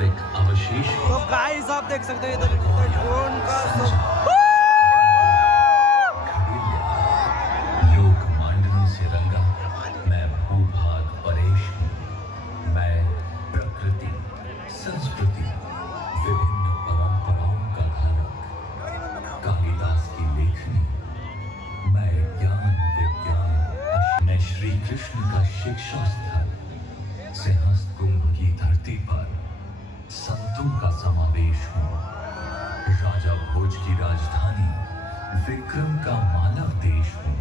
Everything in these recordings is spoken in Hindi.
वैश्विक अवशेष। तो गाइस आप देख सकते हो इधर ड्रोन का लोक मांडने से रंगा मैं भूभाग परेश हूँ। मैं प्रकृति, संस्कृति, विभिन्न परंपराओं का धारक, कालिदास की लेखनी। मैं ज्ञान विज्ञान, मैं श्री कृष्ण का शिक्षा स्थल, सिंहस्थ कुंभ की धरती पर संतों का समावेश हूँ। राजा भोज की राजधानी, विक्रम का मानव देश हूँ।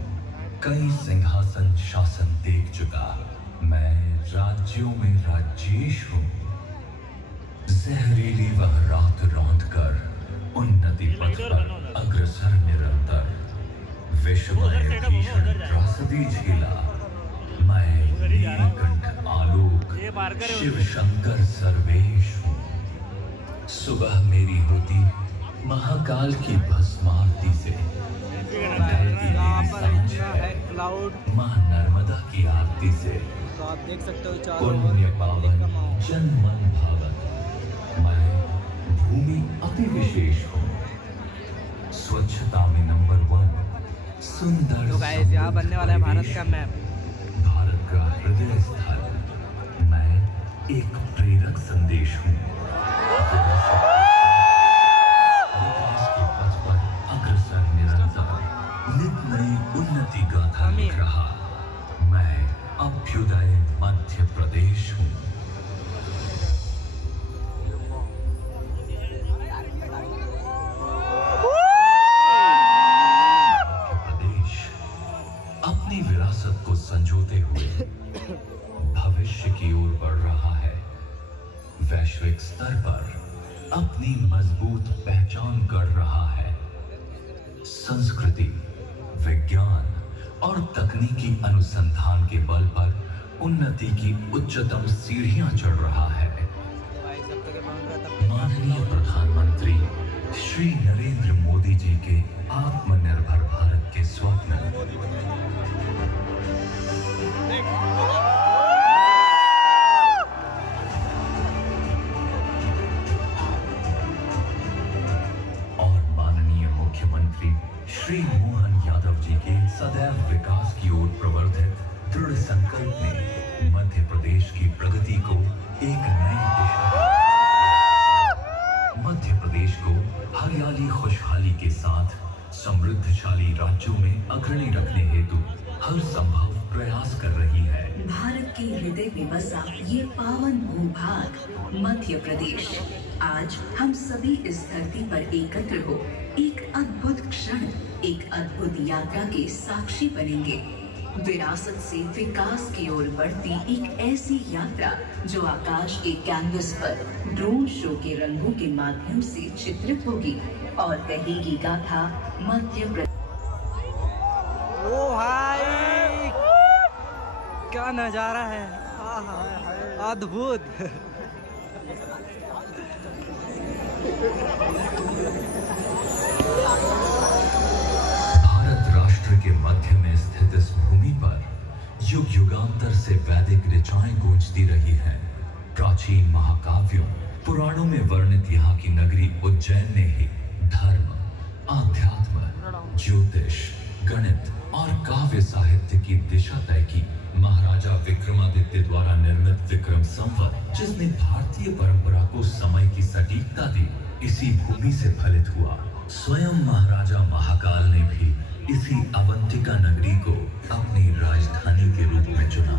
कई सिंहासन शासन देख चुका मैं, राज्यों में राजेश हूँ। जहरीली वह रात रौंद कर उन्नति पथ पर अग्रसर निरंतर, विश्वमय भीषण त्रासदी झेला मैं, नीलकंठ आलोक शिव शंकर सर्वेश हूँ। सुबह मेरी होती महाकाल की भस्मारती से, क्लाउड मां नर्मदा की आरती से, तो आप देख सकते हो पुण्य पावन जन मन भावन मैं, भूमि अति विशेष हूँ। स्वच्छता में नंबर 1, सुंदर। तो गाइस यहाँ बनने वाला है भारत का मैप। भारत का हृदय स्थल मैं, एक प्रेरक संदेश हूँ। विकास के पथ पर अग्रसर निरंतर, नित नई उन्नति गाथा लिख रहा मैं, अभ्युदय मध्य प्रदेश हूँ। अपनी विरासत को संजोते हुए भविष्य की ओर बढ़ रहा है। वैश्विक स्तर पर अपनी मजबूत पहचान कर रहा है। संस्कृति, विज्ञान और तकनीकी अनुसंधान के बल पर उन्नति की उच्चतम सीढ़ियां चढ़ रहा है। माननीय प्रधानमंत्री श्री नरेंद्र मोदी जी के आत्मनिर्भर भारत के स्वप्न और माननीय मुख्यमंत्री श्री मोहन यादव जी के सदैव विकास की ओर प्रवर्तित दृढ़ संकल्प ने मध्य प्रदेश की प्रगति को एक नई दिशा, मध्य प्रदेश को हरियाली खुशहाली के साथ समृद्धशाली राज्यों में अग्रणी रखने हेतु हर संभव प्रयास कर रही है। भारत के हृदय में बसा ये पावन भूभाग मध्य प्रदेश, आज हम सभी इस धरती पर एकत्र हो एक अद्भुत क्षण, एक अद्भुत यात्रा के साक्षी बनेंगे। विरासत से विकास की ओर बढ़ती एक ऐसी यात्रा जो आकाश के कैनवस पर ड्रोन शो के रंगों के माध्यम से चित्रित होगी और कहेगी गाथा मध्य प्रदेश। ओ भाई क्या नजारा है, अद्भुत। भारत राष्ट्र के मध्य में स्थित इस भूमि पर युग युगांतर से वैदिक ऋचाएं गूंजती रही हैं। प्राचीन महाकाव्यों, पुराणों में वर्णित यहाँ की नगरी उज्जैन ने ही धर्म, आध्यात्म, ज्योतिष, गणित और काव्य साहित्य की दिशा तय की। महाराजा विक्रमादित्य द्वारा निर्मित विक्रम संवत, जिसने भारतीय परंपरा को समय की सटीकता दी, इसी भूमि से फलित हुआ। स्वयं महाराजा महाकाल ने भी इसी अवंतिका नगरी को अपनी राजधानी के रूप में चुना।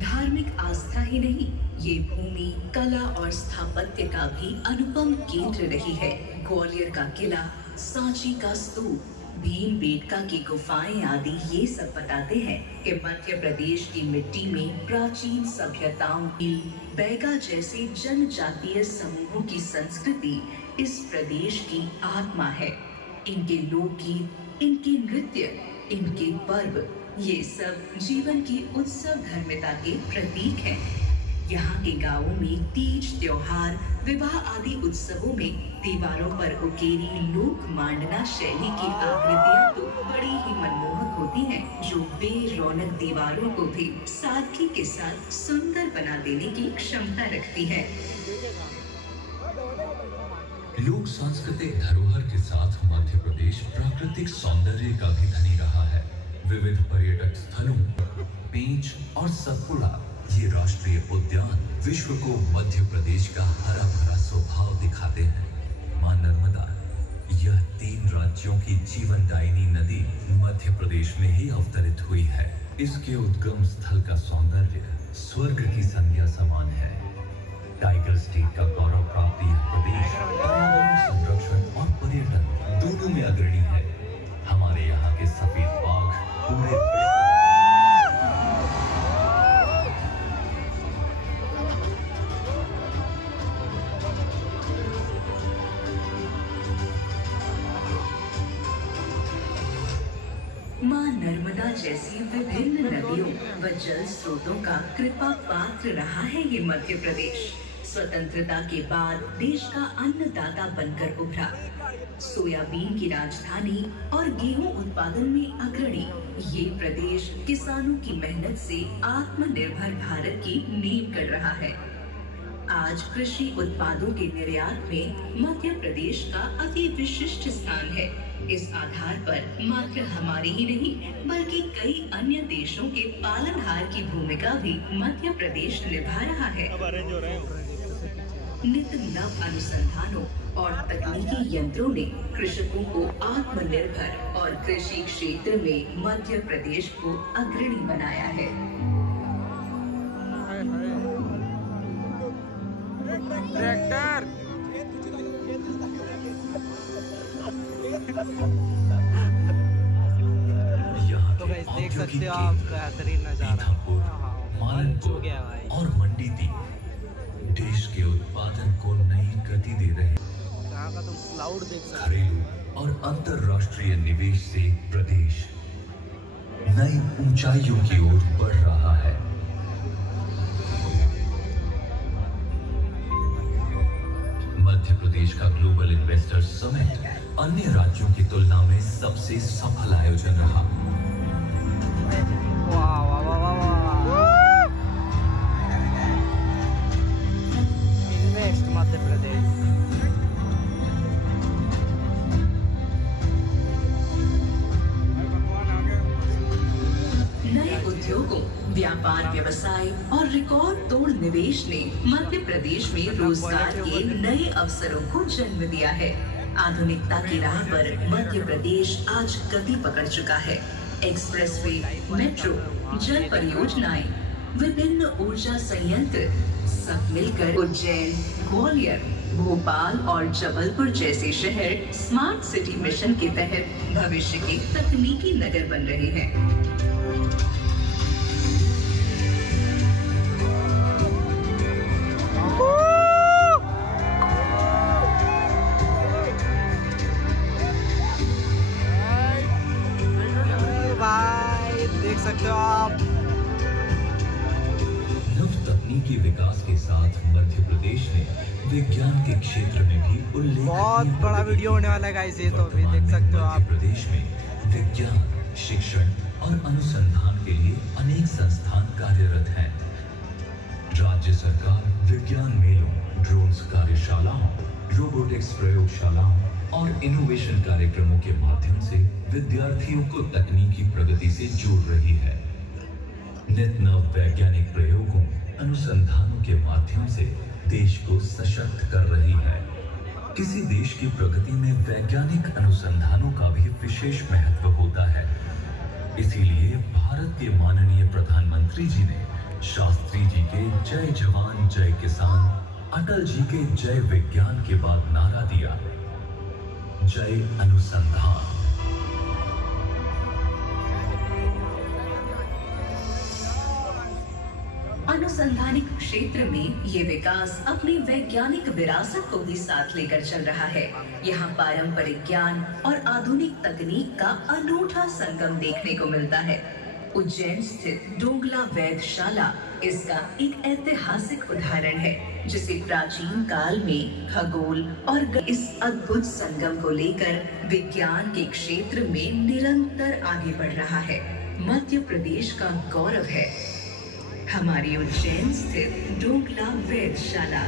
धार्मिक आस्था ही नहीं, ये भूमि कला और स्थापत्य का भी अनुपम केंद्र रही है। ग्वालियर का किला, सांची का स्तूप, भीमबेटका की गुफाएं आदि ये सब बताते हैं कि मध्य प्रदेश की मिट्टी में प्राचीन सभ्यताओं की, बैगा जैसे जनजातीय समूहों की संस्कृति इस प्रदेश की आत्मा है। इनके लोकगीत, इनके नृत्य, इनके पर्व ये सब जीवन की उत्सव धर्मिता के प्रतीक हैं। यहाँ के गांवों में तीज, त्योहार, विवाह आदि उत्सवों में दीवारों पर उकेरी लोक मांडना शैली की आकृतियां तो बड़ी ही मनमोहक होती हैं, जो बेरौनक दीवारों को भी सादगी के साथ सुंदर बना देने की क्षमता रखती है। लोक सांस्कृतिक धरोहर के साथ मध्य प्रदेश प्राकृतिक सौंदर्य का भी धनी रहा है। विविध पर्यटक स्थलों, पेंच और सतपुड़ा ये राष्ट्रीय उद्यान विश्व को मध्य प्रदेश का हरा भरा स्वभाव दिखाते हैं। मां नर्मदा, यह 3 राज्यों की जीवनदायिनी नदी मध्य प्रदेश में ही अवतरित हुई है। इसके उद्गम स्थल का सौंदर्य स्वर्ग की संज्ञा समान है। टाइगर स्टेट का गौरव प्राप्त यह प्रदेश पर्यावरण संरक्षण और पर्यटन दोनों में अग्रणी है। हमारे यहाँ के सफेद बाघ पूरे मां नर्मदा जैसी विभिन्न नदियों व जल स्रोतों का कृपा पात्र रहा है ये मध्य प्रदेश। स्वतंत्रता के बाद देश का अन्नदाता बनकर उभरा। सोयाबीन की राजधानी और गेहूं उत्पादन में अग्रणी ये प्रदेश किसानों की मेहनत से आत्मनिर्भर भारत की नींव गढ़ रहा है। आज कृषि उत्पादों के निर्यात में मध्य प्रदेश का अति विशिष्ट स्थान है। इस आधार पर मात्र हमारी ही नहीं बल्कि कई अन्य देशों के पालनहार की भूमिका भी मध्य प्रदेश निभा रहा है। नित नव अनुसंधानों और तकनीकी यंत्रों ने कृषकों को आत्मनिर्भर और कृषि क्षेत्र में मध्य प्रदेश को अग्रणी बनाया है। ट्रैक्टर तो गाइस देख सकते हो आप बेहतरीन नजारा। मालनपुर और मंडी देश के उत्पादन को नई गति दे रहे हैं। यहाँ का तुम क्लाउड देख सकते हो। घरेलू और अंतर्राष्ट्रीय निवेश से प्रदेश नई ऊंचाइयों की ओर बढ़ रहा है। मध्य प्रदेश का ग्लोबल इन्वेस्टर्स समिट अन्य राज्यों की तुलना में सबसे सफल आयोजन रहा। वाह वाह वाह वाह वाह। इन्वेस्ट मध्य प्रदेश। नए उद्योगों, व्यापार व्यवसाय और रिकॉर्ड तोड़ निवेश ने मध्य प्रदेश में रोजगार के नए अवसरों को जन्म दिया है। आधुनिकता की राह पर मध्य प्रदेश आज गति पकड़ चुका है। एक्सप्रेसवे, मेट्रो, जल परियोजनाएं, विभिन्न ऊर्जा संयंत्र सब मिलकर उज्जैन, ग्वालियर, भोपाल और जबलपुर जैसे शहर स्मार्ट सिटी मिशन के तहत भविष्य के तकनीकी नगर बन रहे हैं। देख सकते हो आप। नव तकनीकी विकास के साथ मध्य प्रदेश ने विज्ञान के क्षेत्र में भी उल्लेखनीय बहुत बड़ा वीडियो होने वाला है गाइस, ये तो भी देख सकते हो आप। मध्य प्रदेश में विज्ञान, शिक्षण और अनुसंधान के लिए अनेक संस्थान कार्यरत हैं। राज्य सरकार विज्ञान मेलों, ड्रोन्स कार्यशालाओं, रोबोटिक्स प्रयोगशालाओं और इनोवेशन कार्यक्रमों के माध्यम से विद्यार्थियों को तकनीकी प्रगति से जोड़ रही है। नित नव वैज्ञानिक प्रयोगों, अनुसंधानों के माध्यम से देश को सशक्त कर रही है। किसी देश की प्रगति में वैज्ञानिक अनुसंधानों का भी विशेष महत्व होता है। इसीलिए भारत के माननीय प्रधानमंत्री जी ने शास्त्री जी के जय जवान जय किसान, अटल जी के जय विज्ञान के बाद नारा दिया, जय अनुसंधान। अनुसंधानिक क्षेत्र में ये विकास अपनी वैज्ञानिक विरासत को भी साथ लेकर चल रहा है। यहाँ पारंपरिक ज्ञान और आधुनिक तकनीक का अनूठा संगम देखने को मिलता है। उज्जैन स्थित डोंगला वेधशाला इसका एक ऐतिहासिक उदाहरण है, जिसे प्राचीन काल में खगोल और इस अद्भुत संगम को लेकर विज्ञान के क्षेत्र में निरंतर आगे बढ़ रहा है। मध्य प्रदेश का गौरव है हमारी उज्जैन स्थित डोंगला वेधशाला।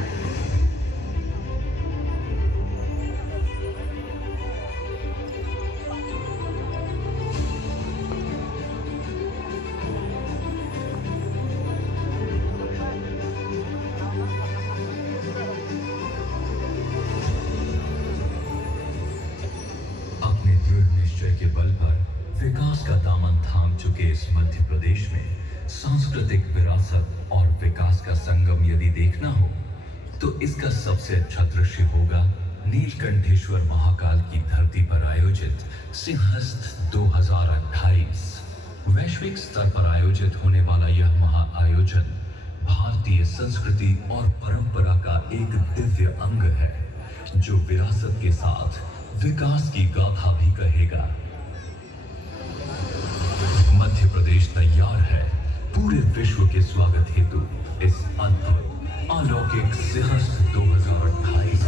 के बल पर विकास का दामन थाम चुके इस मध्य प्रदेश में सांस्कृतिक विरासत और विकास का संगम यदि देखना हो तो इसका सबसे अच्छा दृश्य होगा नीलकंठेश्वर महाकाल की धरती पर आयोजित सिंहस्थ 2028। वैश्विक स्तर पर आयोजित होने वाला यह महाआयोजन भारतीय संस्कृति और परंपरा का एक दिव्य अंग है, जो विरासत के साथ विकास की गाथा भी कहेगा। मध्य प्रदेश तैयार है पूरे विश्व के स्वागत हेतु इस अद्भुत अलौकिक सिंहस्थ 2028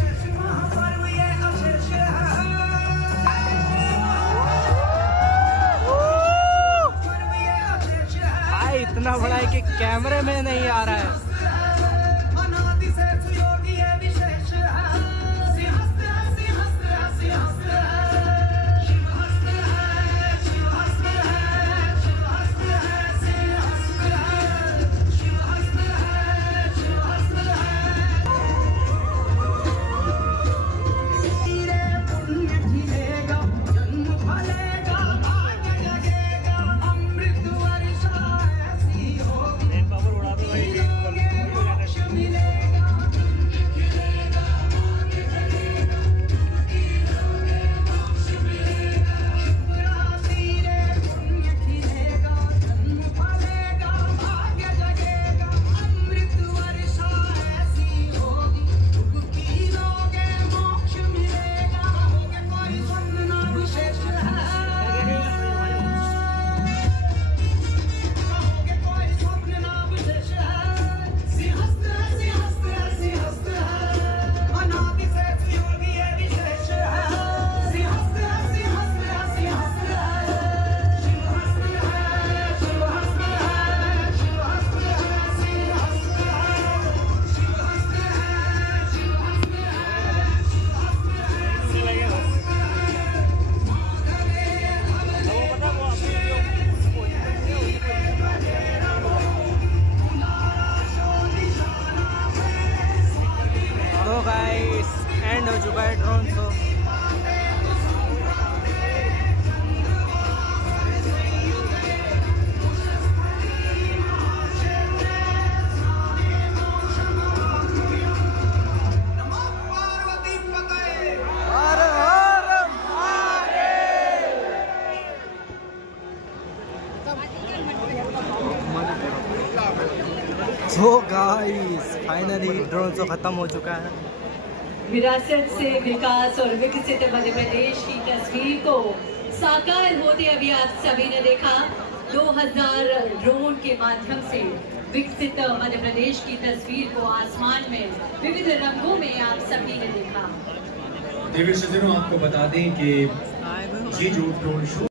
इतना बड़ा है कि कैमरे में नहीं आ रहा है। एंड हो चुका है drone show. So guys finally drone show खत्म हो चुका है। विरासत से विकास और विकसित मध्य प्रदेश की तस्वीर को साकार होते अभी आप सभी ने देखा। 2000 ड्रोन के माध्यम से विकसित मध्य प्रदेश की तस्वीर को आसमान में विविध रंगों में आप सभी ने देखा। देवी सज्जनों, आपको बता दें कि ये जो ड्रोन शो